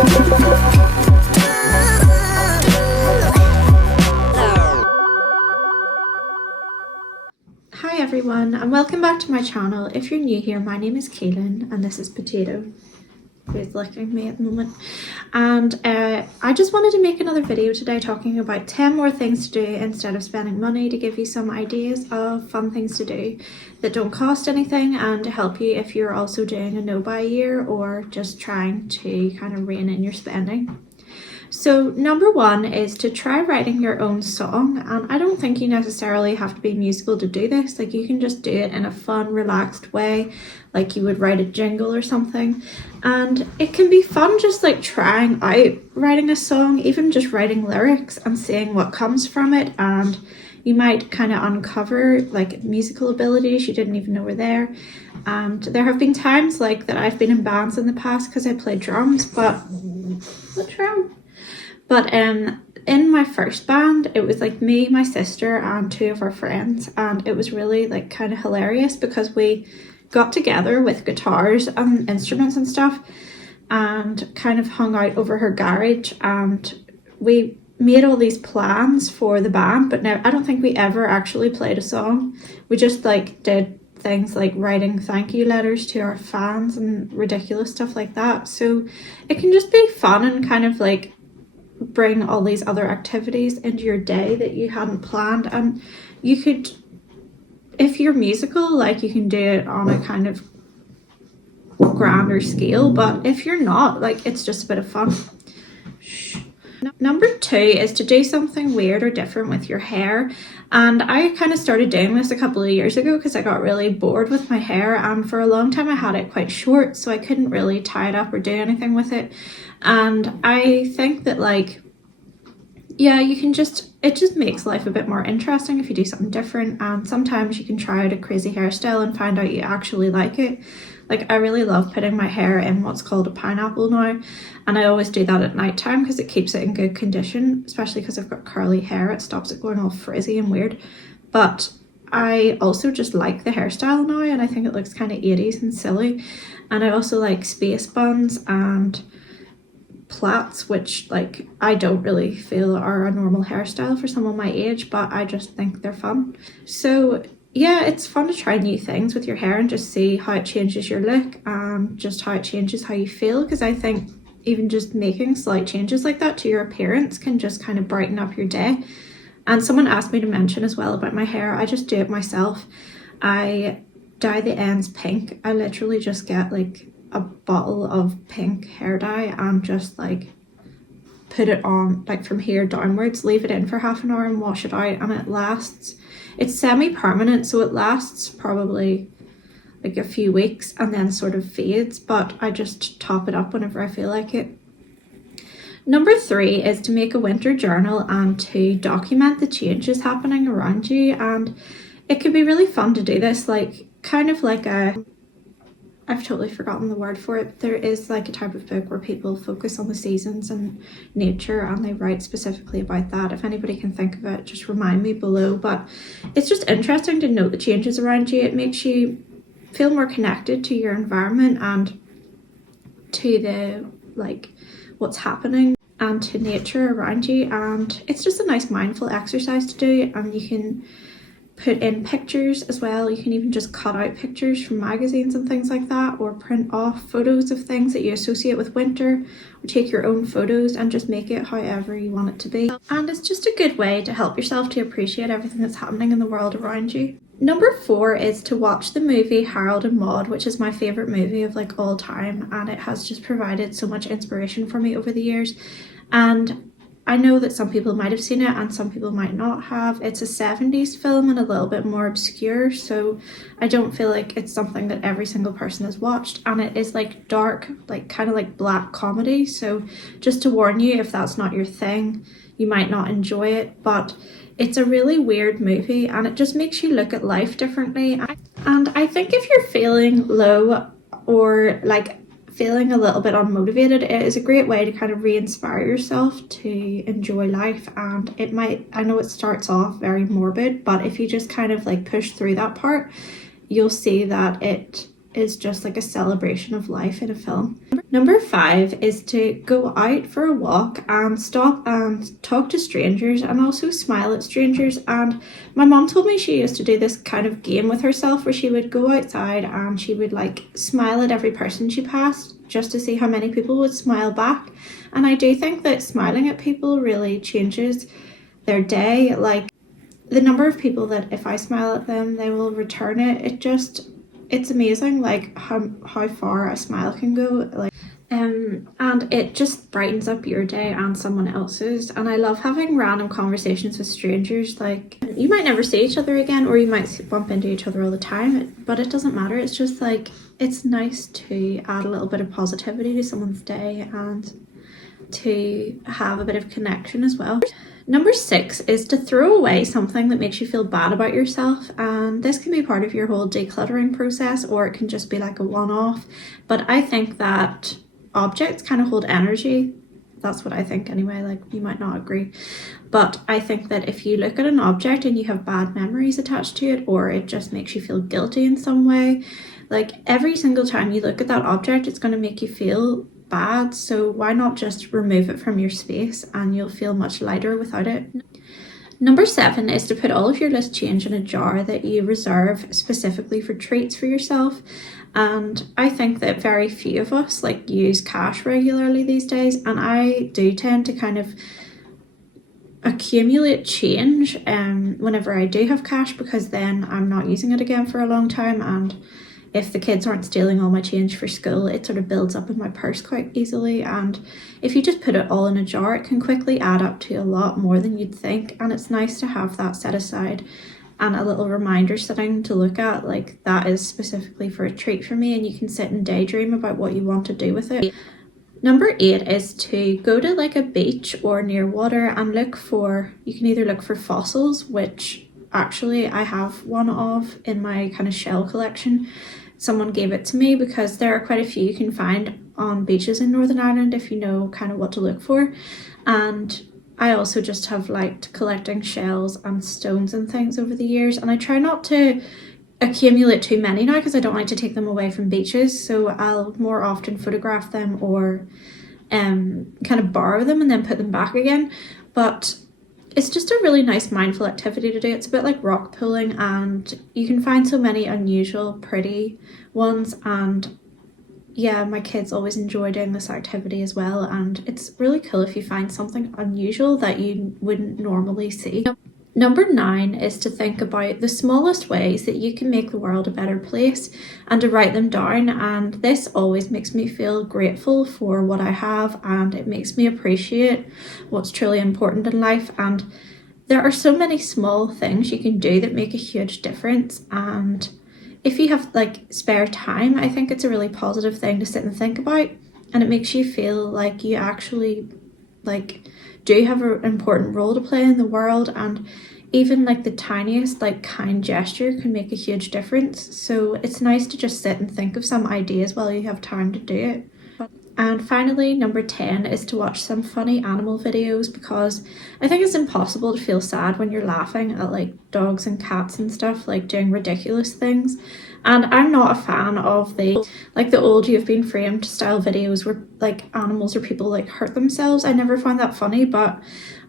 Hi everyone and welcome back to my channel. If you're new here, my name is Kaylin and this is Potato, who's licking me at the moment. And I just wanted to make another video today talking about 10 more things to do instead of spending money, to give you some ideas of fun things to do that don't cost anything and to help you if you're also doing a no-buy year or just trying to kind of rein in your spending. So number one is to try writing your own song, and I don't think you necessarily have to be musical to do this. Like, you can just do it in a fun, relaxed way, like you would write a jingle or something. And it can be fun just like trying out writing a song, even just writing lyrics and seeing what comes from it. And you might kind of uncover like musical abilities you didn't even know were there. And there have been times like that I've been in bands in the past because I play drums, but in my first band, it was like me, my sister and two of our friends, and it was really like kind of hilarious because we got together with guitars and instruments and stuff and kind of hung out over her garage, and we made all these plans for the band, but now I don't think we ever actually played a song. We just like did things like writing thank you letters to our fans and ridiculous stuff like that. So it can just be fun and kind of like bring all these other activities into your day that you hadn't planned. And you could, if you're musical, like you can do it on a kind of grander scale, but if you're not, like it's just a bit of fun. Number two is to do something weird or different with your hair. And I kind of started doing this a couple of years ago because I got really bored with my hair, and for a long time I had it quite short, so I couldn't really tie it up or do anything with it. And I think that like, yeah, you can just, it just makes life a bit more interesting if you do something different. And sometimes you can try out a crazy hairstyle and find out you actually like it. Like, I really love putting my hair in what's called a pineapple now, and I always do that at night time because it keeps it in good condition, especially because I've got curly hair. It stops it going all frizzy and weird. But I also just like the hairstyle now, and I think it looks kind of 80s and silly. And I also like space buns and plaits, which like I don't really feel are a normal hairstyle for someone my age, but I just think they're fun. So yeah, it's fun to try new things with your hair and just see how it changes your look and just how it changes how you feel, because I think even just making slight changes like that to your appearance can just kind of brighten up your day. And someone asked me to mention as well about my hair. I just do it myself. I dye the ends pink. I literally just get like a bottle of pink hair dye and just like put it on like from here downwards, leave it in for half an hour and wash it out, and it lasts. It's semi-permanent, so it lasts probably like a few weeks and then sort of fades, but I just top it up whenever I feel like it. Number three is to make a winter journal and to document the changes happening around you. And it could be really fun to do this, like kind of like a, I've totally forgotten the word for it. There is like a type of book where people focus on the seasons and nature and they write specifically about that. If anybody can think of it, just remind me below. But it's just interesting to note the changes around you. It makes you feel more connected to your environment and to the like what's happening and to nature around you. And it's just a nice mindful exercise to do, and you can put in pictures as well. You can even just cut out pictures from magazines and things like that, or print off photos of things that you associate with winter, or take your own photos and just make it however you want it to be. And it's just a good way to help yourself to appreciate everything that's happening in the world around you. Number four is to watch the movie Harold and Maude, which is my favorite movie of like all time, and it has just provided so much inspiration for me over the years. And I know that some people might have seen it and some people might not have. It's a 70s film and a little bit more obscure, so I don't feel like it's something that every single person has watched. And it is like dark, like kind of like black comedy, so just to warn you, if that's not your thing, you might not enjoy it. But it's a really weird movie and it just makes you look at life differently. And I think if you're feeling low or like feeling a little bit unmotivated, it is a great way to kind of re-inspire yourself to enjoy life. And it might, I know it starts off very morbid, but if you just kind of like push through that part, you'll see that it is just like a celebration of life in a film. Number 5 is to go out for a walk and stop and talk to strangers and also smile at strangers. And my mom told me she used to do this kind of game with herself where she would go outside and she would like smile at every person she passed just to see how many people would smile back. And I do think that smiling at people really changes their day. Like the number of people that if I smile at them, they will return it. It's amazing like how far a smile can go. Like and it just brightens up your day and someone else's. And I love having random conversations with strangers. Like you might never see each other again, or you might bump into each other all the time, but it doesn't matter. It's just like it's nice to add a little bit of positivity to someone's day and to have a bit of connection as well. Number 6 is to throw away something that makes you feel bad about yourself, and this can be part of your whole decluttering process, or it can just be like a one-off. But I think that objects kind of hold energy. That's what I think anyway. Like you might not agree, but I think that if you look at an object and you have bad memories attached to it, or it just makes you feel guilty in some way, like every single time you look at that object it's going to make you feel bad. So why not just remove it from your space and you'll feel much lighter without it. Number 7 is to put all of your list change in a jar that you reserve specifically for treats for yourself. And I think that very few of us like use cash regularly these days, and I do tend to kind of accumulate change whenever I do have cash, because then I'm not using it again for a long time, and if the kids aren't stealing all my change for school, it sort of builds up in my purse quite easily. And if you just put it all in a jar, it can quickly add up to a lot more than you'd think. And it's nice to have that set aside and a little reminder sitting to look at, like that is specifically for a treat for me, and you can sit and daydream about what you want to do with it. Number 8 is to go to like a beach or near water and you can either look for fossils, which actually I have one of in my kind of shell collection. Someone gave it to me because there are quite a few you can find on beaches in Northern Ireland if you know kind of what to look for. And I also just have liked collecting shells and stones and things over the years, and I try not to accumulate too many now because I don't like to take them away from beaches, so I'll more often photograph them or kind of borrow them and then put them back again. But it's just a really nice mindful activity to do. It's a bit like rock pooling, and you can find so many unusual pretty ones. And yeah, my kids always enjoy doing this activity as well, and it's really cool if you find something unusual that you wouldn't normally see. Number 9 is to think about the smallest ways that you can make the world a better place and to write them down. And this always makes me feel grateful for what I have, and it makes me appreciate what's truly important in life. And there are so many small things you can do that make a huge difference. And if you have like spare time, I think it's a really positive thing to sit and think about, and it makes you feel like you actually like do have an important role to play in the world. And even like the tiniest like kind gesture can make a huge difference. So it's nice to just sit and think of some ideas while you have time to do it. And finally, number 10 is to watch some funny animal videos, because I think it's impossible to feel sad when you're laughing at like dogs and cats and stuff like doing ridiculous things. And I'm not a fan of the old You've Been Framed style videos where like animals or people like hurt themselves. I never find that funny, but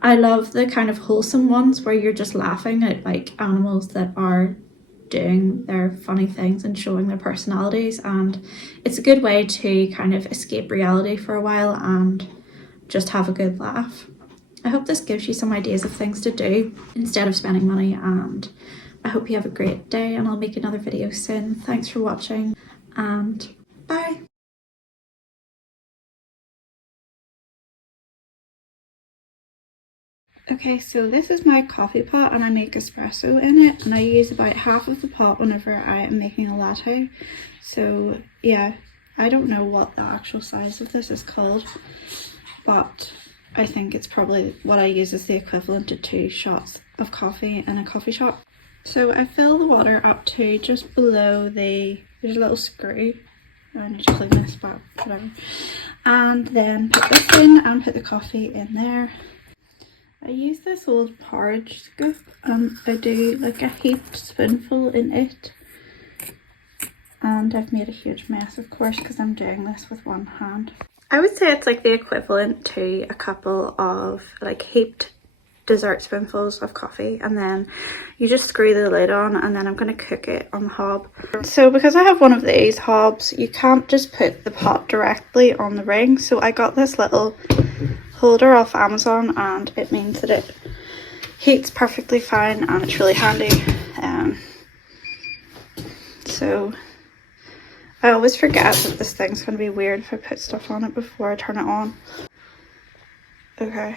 I love the kind of wholesome ones where you're just laughing at like animals that are doing their funny things and showing their personalities. And it's a good way to kind of escape reality for a while and just have a good laugh. I hope this gives you some ideas of things to do instead of spending money, and I hope you have a great day, and I'll make another video soon. Thanks for watching, and bye. Okay, so this is my coffee pot and I make espresso in it, and I use about half of the pot whenever I am making a latte. So yeah, I don't know what the actual size of this is called, but I think it's probably what I use is the equivalent to 2 shots of coffee in a coffee shop. So I fill the water up to just below there's a little screw. I need to clean this, but whatever. And then put this in and put the coffee in there. I use this old porridge scoop, and I do like a heaped spoonful in it, And I've made a huge mess, of course, because I'm doing this with one hand. I would say it's like the equivalent to a couple of like heaped dessert spoonfuls of coffee, and then you just screw the lid on, and then I'm going to cook it on the hob. So because I have one of these hobs, you can't just put the pot directly on the ring, so I got this little holder off Amazon, and it means that it heats perfectly fine and it's really handy. So I always forget that this thing's going to be weird if I put stuff on it before I turn it on. Okay.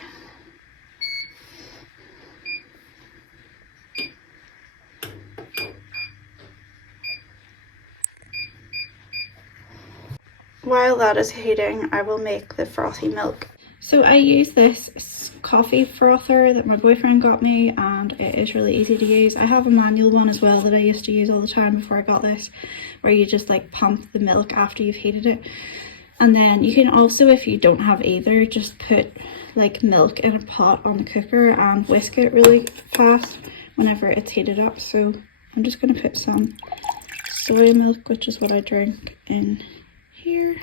While that is heating, I will make the frothy milk. So I use this coffee frother that my boyfriend got me, and it is really easy to use. I have a manual one as well that I used to use all the time before I got this, where you just like pump the milk after you've heated it. And then you can also, if you don't have either, just put like milk in a pot on the cooker and whisk it really fast whenever it's heated up. So I'm just going to put some soy milk, which is what I drink, in here.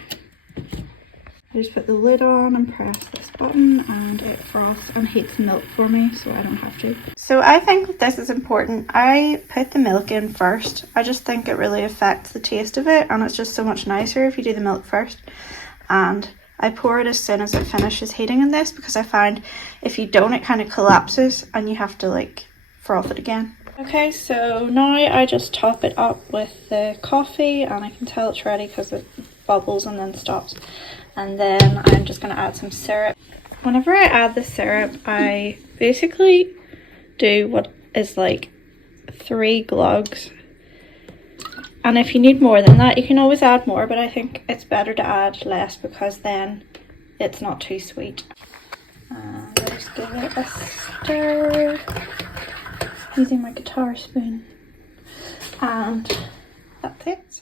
I just put the lid on and press this button, and it froths and heats the milk for me, so I don't have to. So I think that this is important. I put the milk in first. I just think it really affects the taste of it, and it's just so much nicer if you do the milk first. And I pour it as soon as it finishes heating in this, because I find if you don't, it kind of collapses and you have to like froth it again. Okay, so now I just top it up with the coffee, and I can tell it's ready because it bubbles and then stops. And then I'm just going to add some syrup. Whenever I add the syrup, I basically do what is like 3 glugs. And if you need more than that, you can always add more, but I think it's better to add less because then it's not too sweet. And I just give it a stir using my guitar spoon. And that's it.